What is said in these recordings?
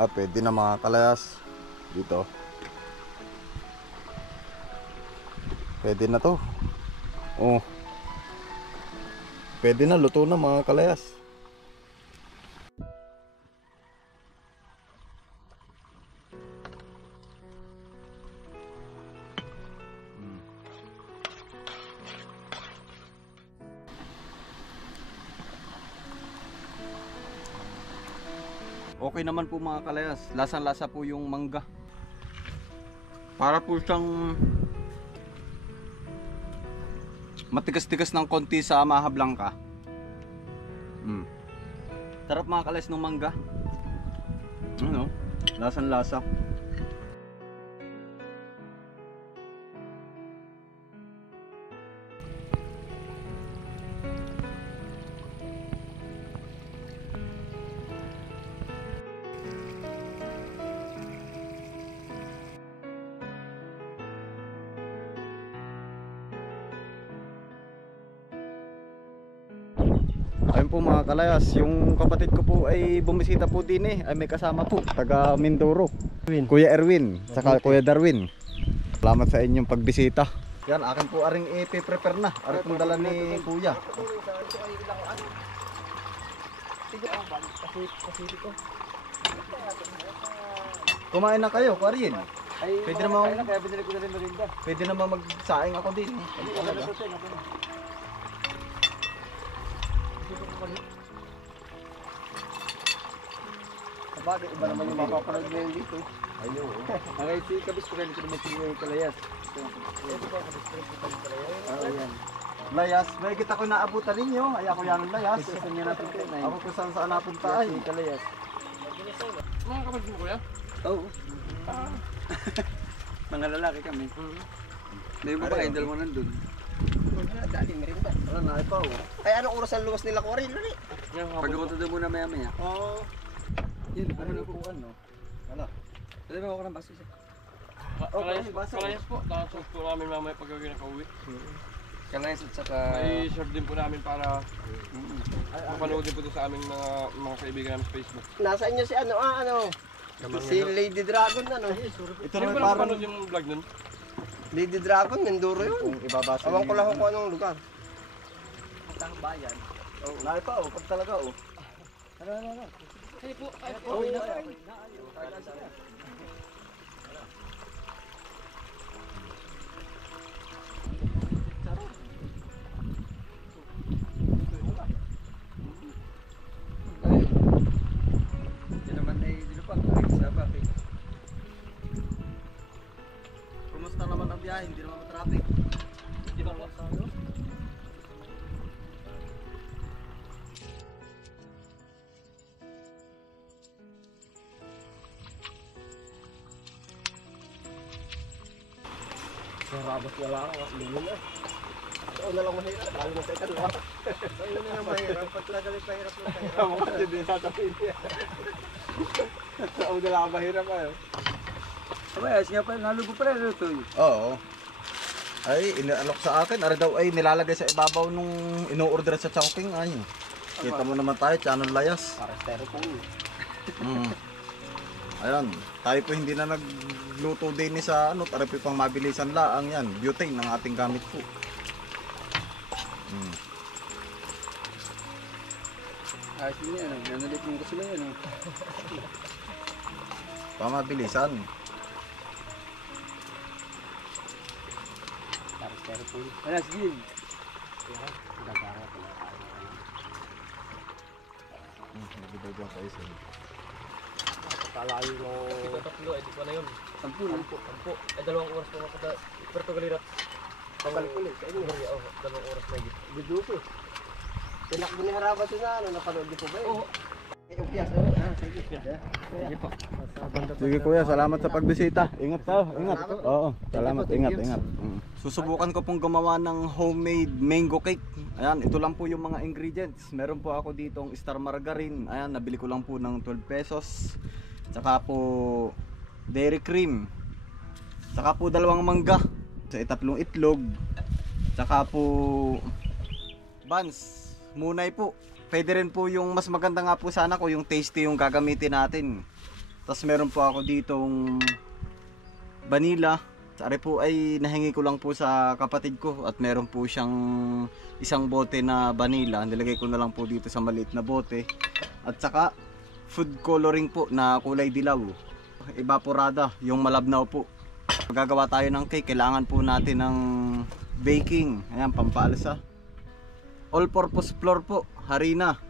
Pwede na mga kalayas. Dito. Pwede na to. Oh. Pwede na, luto na mga kalayas. Okay naman po mga kalayas. Lasang-lasa po yung mangga. Para po siyang matigas-tigas ng konti sa Maha Blanca. Sarap mga kalayas ng mangga. Ano? Lasang-lasa. Ayun po mga kalayas, yung kapatid ko po ay bumisita po din ay may kasama po, taga Mindoro. Kuya Erwin, saka Kuya Darwin. Salamat sa inyong pagbisita. Yan, akin po aring i-prepare na. Aring pong dala ni Kuya. Kumain na kayo, Kuya. Pwede naman, pwede naman magsaing ako din. Sabagay, iba naman yung mapapanood ngayon dito. Ayun. Ang si Kabis ko rin, naman yung kalayas. Ito ba, Kabis ko rin yung kalayas? Oo, yan. Layas, may kita ko naabutan ninyo. Ay ako yan ang layas. Saan niya natin ito? Ako kung saan saan napunta ay. Si kalayas. Mga kapatid mo kuya? Oo. Mga lalaki kami. May babae, dalawa nandun. Dali merinda. Wala na, ito. Ay, anong oras ang luwas nila ko rin? Pagkakunta doon muna maya-maya. Oo. Yun, ano na po? Ano? Wala. Pwede ba ako ng baso siya? Kalayas po. Tapos po namin mamaya pag gawin nakauwi. Kalayas at saka... May share din po namin para mapanood din po ito sa aming mga kaibigan namin sa Facebook. Nasa inyo si ano? Si Lady Dragon Ito Sino naman ba parang napanood yung vlog nun? Lady Dragon, Mindoro yun. kung ibabasa. Awan ko lang kung anong lugar. Ang bayan. Na ito, pag talaga oh. Ay po, ay po. Oh, Hindi naman ay dilupak. Ay, sa bakit? Kumusta naman ang biyahe? Hindi naman traffic. Di ba po? Sarabas wala ako, lingin na. Ito na lang mahirap, lalo na sa ikalwa. Ito na lang mahirap, pag talaga rin pahirap ng pahirap. Ako kasi din sasabihin niya. Sa una lang mahirap ayo. Kabayas nga pala, nalubo pala ito. Oo. Ay, inaalok sa akin. Ari daw ay nilalagay sa ibabaw nung ino-order sa Chowking. Ay, kita mo naman tayo, Chanon Layas. Para styrofoam. Ayan, tayo po hindi na nagluto din sa ano, tarapi pang mabilisan laang yan. Butane ng ating gamit po. Ayos din yan, nanalit mo ko sila yan. Pamabilisan. Para styrofoam. Wala, sige. Gagara ko na tayo. Nagbidaw dyan kayo sa Kalayo no. Tatlo, eh di pa na yun. 10 no? 10. Eh, 2 oras po mga kada. Puerto Galirat. Pabalik ulit sa inyo. Oo, 2 oras na yun. Biduso. Tinakbo ni Haraba ito na, napanood niyo po ba yun? Oo. Sige po. Sige kuya, salamat sa pagbisita. Ingat ka, ingat. Oo, salamat, ingat, ingat. Susubukan ko pong gumawa ng homemade mango cake. Ayan, ito lang po yung mga ingredients. Meron po ako ditong star margarine. Ayan, nabili ko lang po ng 12 pesos. Tsaka po dairy cream. Tsaka po 2 mangga. Sa 3 itlog. Tsaka po buns. Munay po. Pwede rin po yung mas maganda nga po sana ko yung tasty yung gagamitin natin. Tapos meron po ako ditong vanilla. Ari po ay nahingi ko lang po sa kapatid ko at meron po siyang isang bote na vanilla. Nilagay ko na lang po dito sa maliit na bote. At saka food coloring po na kulay dilaw. Evaporada, yung malabnaw po. Gagawa tayo ng cake, kailangan po natin ng baking. Ayan, pampaalsa. All-purpose flour po, harina,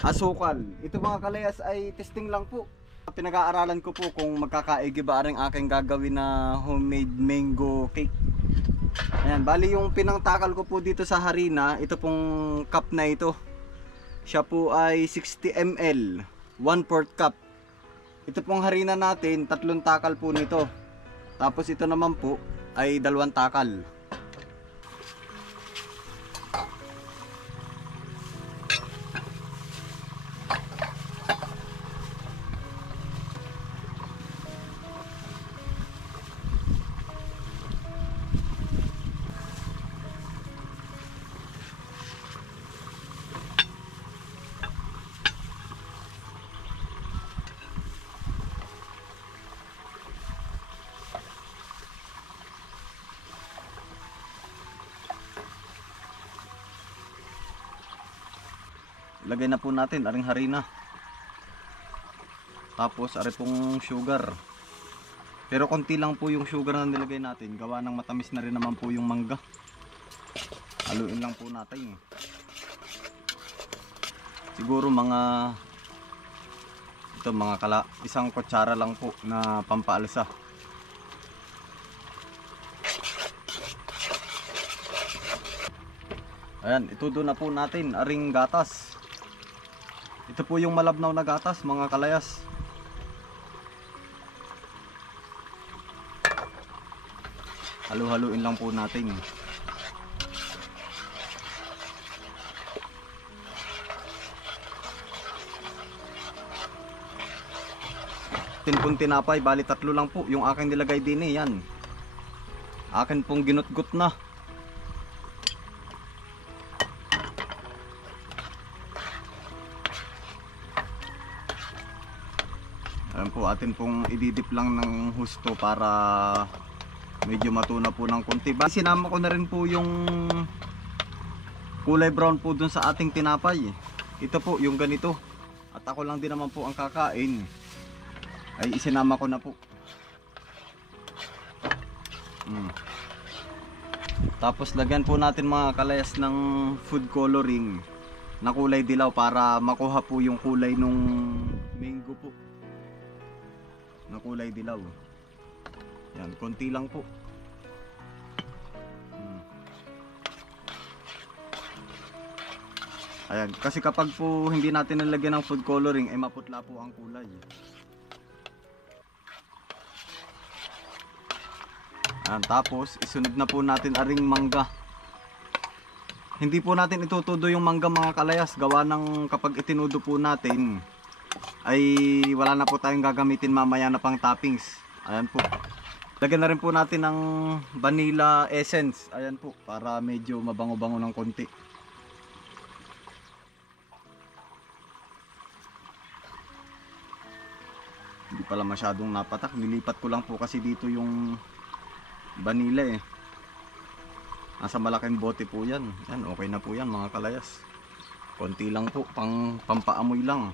asukal. Ito mga kalayas ay testing lang po. Pinag-aaralan ko po kung magkakaigi ba rin aking gagawin na homemade mango cake. Ayan, bali yung pinangtakal ko po dito sa harina, ito pong cup na ito. Siya po ay 60 ml, 1/4 cup. Ito pong harina natin, 3 takal po nito. Tapos ito naman po ay 2 takal. Lagay na po natin aring harina. Tapos ari pong sugar. Pero konti lang po yung sugar na nilagay natin. Gawa ng matamis na rin naman po yung mangga. Haluin lang po natin. Siguro mga isang kutsara lang po na pampaalsa. Ayan, itudo na po natin aring gatas. Ito po yung malabnaw na gatas mga kalayas. Halu-haluin lang po natin. Pong tinapay, bali 3 lang po yung aking nilagay din eh, yan. Akin pong ginutgut na. Ayan po, atin pong ididip lang ng husto para medyo matuna po ng konti. Sinama ko na rin po yung kulay brown po dun sa ating tinapay. Ito po yung ganito. At ako lang din naman po ang kakain. Ay isinama ko na po. Tapos lagyan po natin mga kalayas ng food coloring na kulay dilaw para makuha po yung kulay nung mango po. Na kulay dilaw. Yan, konti lang po. Ayan, kasi kapag po hindi natin nilagyan ng food coloring ay maputla po ang kulay. Ayan, tapos isunod na po natin aring mangga. Hindi po natin itutudo yung mangga mga kalayas. Gawa ng kapag itinudo po natin ay wala na po tayong gagamitin mamaya na pang toppings. Ayan po. Lagyan na rin po natin ng vanilla essence. Ayan po, para medyo mabango-bango ng konti. Hindi pala masyadong napatak. Nilipat ko lang po kasi dito yung vanilla eh. Nasa malaking bote po yan. Yan, okay na po yan mga kalayas. Konti lang po, pampaamoy lang.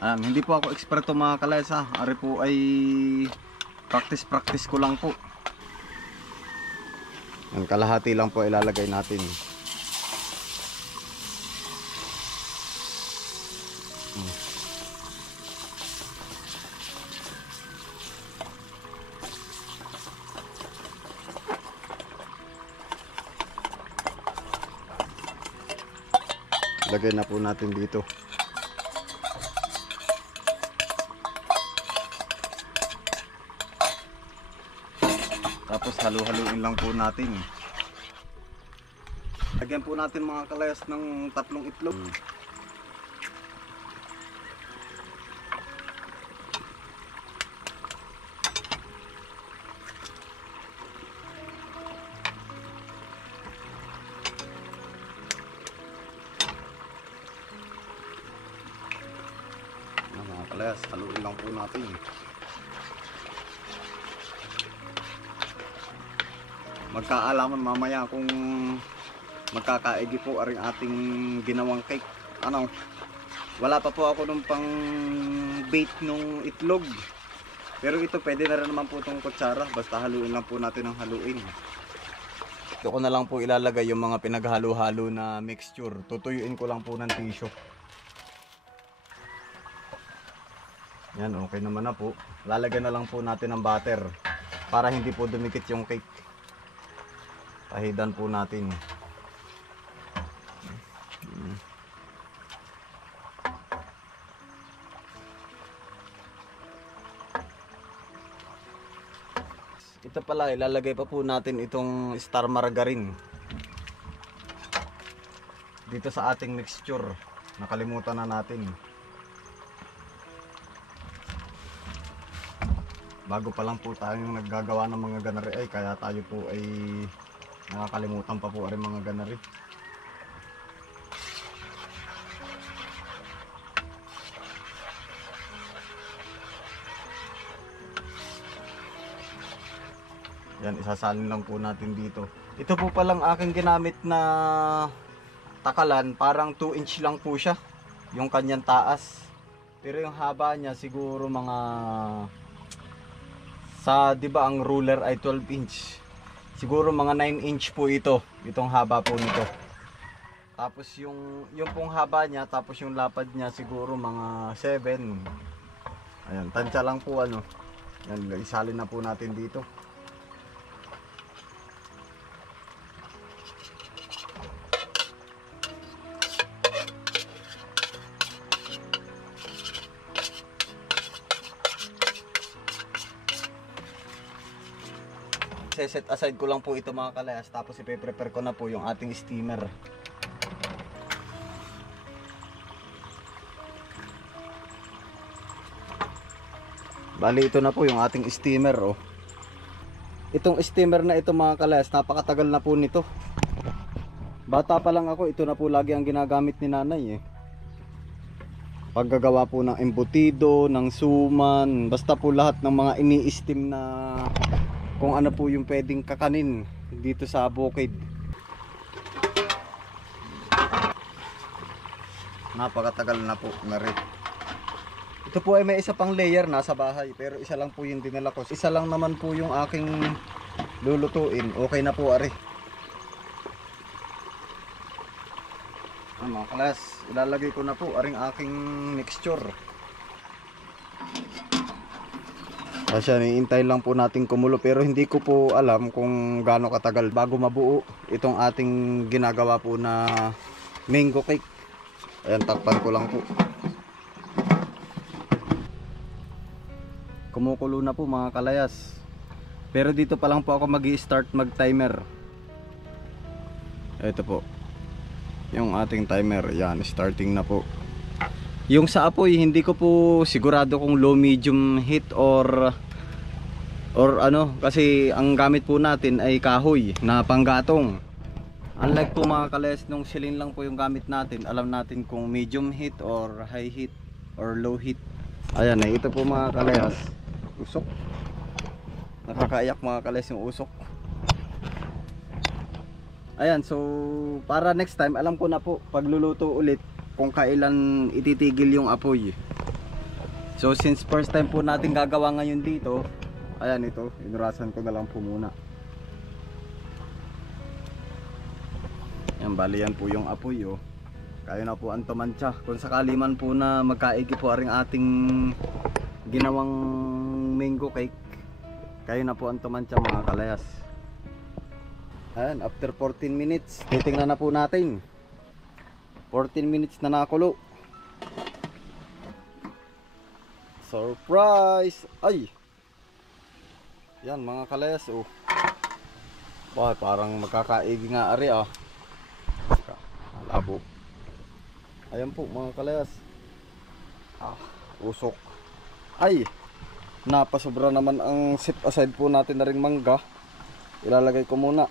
Ayan, hindi po ako eksperto mga kalayas ha. Ari po ay practice ko lang po. Ang kalahati lang po ilalagay natin. Lagay na po natin dito. Tapos halu-haluin lang po natin. Lagyan po natin mga kalayas ng 3 itlog. kalayas, haluin lang po natin. Magkaalaman mamaya kung magkakaigi po aring ating ginawang cake. Ano, wala pa po ako nung pang bait nung itlog. Pero ito pwede na rin naman po itong kutsara. Basta haluin lang po natin ang haluin. Ito ko na lang po ilalagay yung mga pinaghalo-halo na mixture. Tutuyuin ko lang po ng tissue. Yan, okay naman na po. Lalagyan na lang po natin ng butter para hindi po dumikit yung cake. Pahidan po natin. Ito pala, ilalagay pa po natin itong star margarine dito sa ating mixture. Nakalimutan na natin. Bago pa lang po tayong naggagawa ng mga ganari ay kaya tayo po ay nakakalimutan pa po rin mga ganari. Yan, isasalin lang po natin dito. Ito po palang aking ginamit na takalan, parang 2 inch lang po siya yung kanyang taas. Pero yung haba niya siguro mga sa 'di ba ang ruler ay 12 inch. Siguro mga 9 inch po ito, itong haba po nito. Tapos yung pong haba niya, tapos yung lapad niya siguro mga 7. Ayan, tansya lang po ano. Yan, isalin na po natin dito. Set aside ko lang po ito mga kalayas, tapos ipe-prepare ko na po yung ating steamer. Bali ito na po yung ating steamer oh. Itong steamer na ito mga kalayas, napakatagal na po nito. Bata pa lang ako, ito na po lagi ang ginagamit ni nanay eh. Paggagawa po ng embutido, ng suman, basta po lahat ng mga ini-steam na kung ano po yung pwedeng kakanin dito sa bukid. Napakatagal na po na rin. Ito po ay may isa pang layer nasa bahay, pero isa lang po yung dinala ko. Isa lang naman po yung aking lulutuin. Okay na po ari. Mga kalas, ilalagay ko na po aring aking mixture. Kasi niintay lang po natin kumulo, pero hindi ko po alam kung gaano katagal bago mabuo itong ating ginagawa po na mango cake. Ayan, takpan ko lang po. Kumukulo na po mga kalayas. Pero dito pa lang po ako mag-i-start mag-timer. Ito po yung ating timer. Yan, starting na po. Yung sa apoy, hindi ko po sigurado kung low medium heat or ano, kasi ang gamit po natin ay kahoy na panggatong. Unlike po mga kalayas, nung silin lang po yung gamit natin, alam natin kung medium heat or high heat or low heat. Ayan eh, ito po mga kalayas, usok. Nakakaiyak mga kalayas yung usok. Ayan, so para next time alam ko na po pagluluto ulit kung kailan ititigil yung apoy. So since first time po natin gagawa ngayon dito, ayan ito, inurasan ko na lang po muna. Yan, bali yan po yung apoy oh. Kaya na po ang tumansya. Kung sakali man po na magkaigi po aring ating ginawang mango cake, kaya na po ang tumansya mga kalayas. Ayan, after 14 minutes, titingnan na po natin. 14 minutes na nakulo. Surprise! Ay! Yan mga kalayas oh. Wow, parang magkakaigi nga ari ah. Labo. Ayan po mga kalayas. Ah, usok. Ay! Napasobra naman ang set aside po natin na ring mangga. Ilalagay ko muna.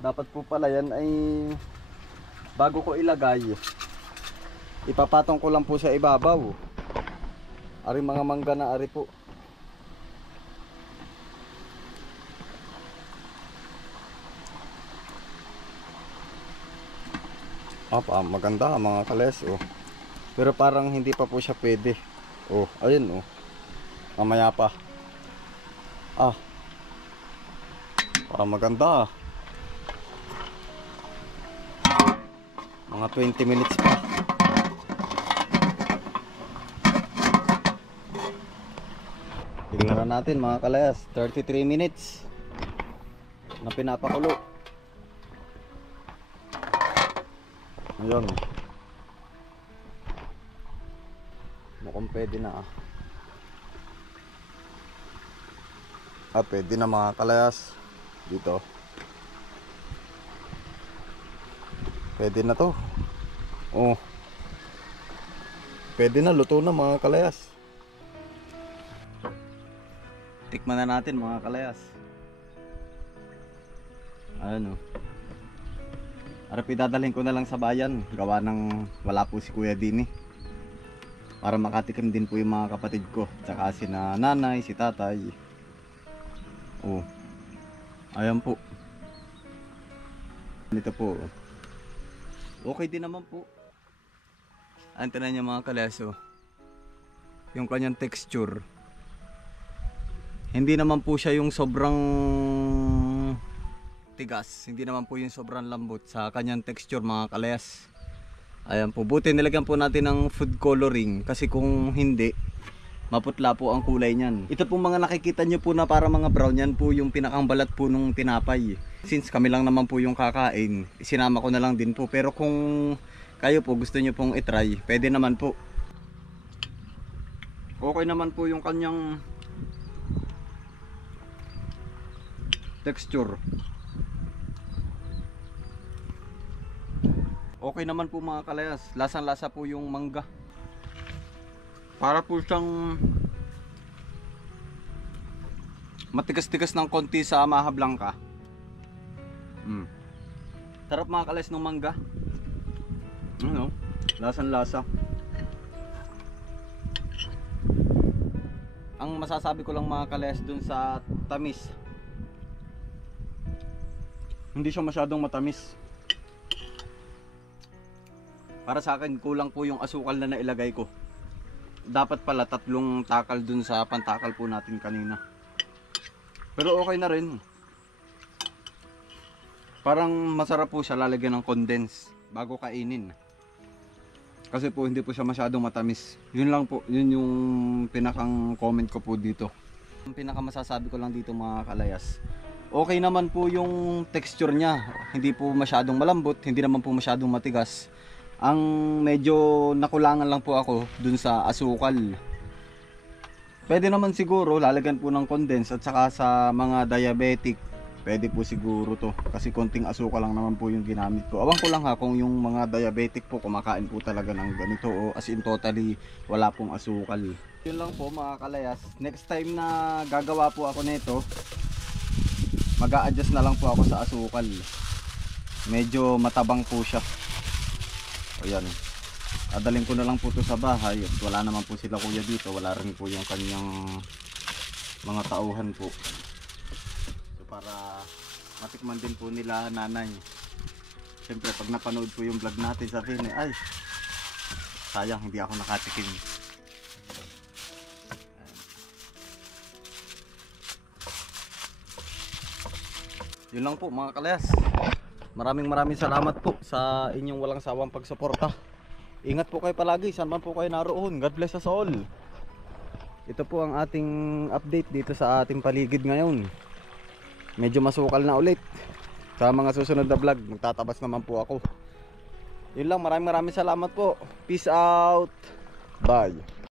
Dapat po pala yan ay bago ko ilagay, Ipapatong ko lang po sa ibabaw. Ari mga mangga na ari po. Maganda mga kales oh. Pero parang hindi pa po siya pwede. Oh, ayun oh. Mamaya pa. Parang maganda. Mga 20 minutes pa. Tingnan natin mga kalayas. 33 minutes na pinapakulo. Ayun. Mukhang pwede na pwede na mga kalayas. Dito pwede na to. Oh, pwede na, luto na mga kalayas. Tikman na natin mga kalayas. Ayun oh. Dadalhin ko na lang sa bayan. Gawa ng wala po si Kuya Dini, para makatikim din po yung mga kapatid ko, tsaka si nanay, si tatay. Oh, ayan po. Dito po. Okay din naman po. Antanan niya mga kalaso. Yung kanyang texture. Hindi naman po siya yung sobrang tigas. Hindi naman po yung sobrang lambot sa kanyang texture mga kalayas. Ayan po. Buti nilagyan po natin ng food coloring. Kasi kung hindi, maputla po ang kulay niyan. Ito po mga nakikita nyo po na para mga brown, yan po yung pinakang balat po nung tinapay. Since kami lang naman po yung kakain, sinama ko na lang din po. Pero kung kayo po gusto nyo pong itry, pwede naman po. Okay naman po yung kanyang texture. Okay naman po mga kalayas. Lasang lasa po yung mangga. Para po siyang matigas-tigas ng konti sa Maha Blanca. Sarap mga kalayas ng mangga. Ano? Lasang lasa. Ang masasabi ko lang mga kalayas dun sa tamis, hindi siya masyadong matamis. Para sa akin kulang po yung asukal na nailagay ko. Dapat pala 3 takal dun sa pantakal po natin kanina. Pero okay na rin. Parang masarap po siya lalagyan ng condense bago kainin. Kasi po hindi po siya masyadong matamis. Yun lang po, yun yung pinakang comment ko po dito. Ang pinaka masasabi ko lang dito mga kalayas, okay naman po yung texture niya. Hindi po masyadong malambot, hindi naman po masyadong matigas. Ang medyo nakulangan lang po ako dun sa asukal. Pwede naman siguro lalagyan po ng condense, at saka sa mga diabetic pwede po siguro to, kasi konting asukal lang naman po yung ginamit ko. Awan ko lang ha kung yung mga diabetic po kumakain po talaga ng ganito o as in totally wala pong asukal. Yun lang po mga kalayas. Next time na gagawa po ako nito, mag-a-adjust na lang po ako sa asukal. Medyo matabang po siya. Ayan, adalhin ko na lang po to sa bahay. Wala naman po sila kuya dito, wala rin po yung kanyang mga tauhan po. So para matikman din po nila nanay. Siyempre pag napanood po yung vlog natin, sabihin ay sayang hindi ako nakatikim. Yun lang po mga kalayas. Maraming salamat po sa inyong walang sawang pagsuporta. Ingat po kayo palagi saan man po kayo naroon. God bless us all. Ito po ang ating update dito sa ating paligid ngayon. Medyo masukal na ulit. Sa mga susunod na vlog, magtatabas naman po ako. Yun lang, maraming salamat po. Peace out. Bye.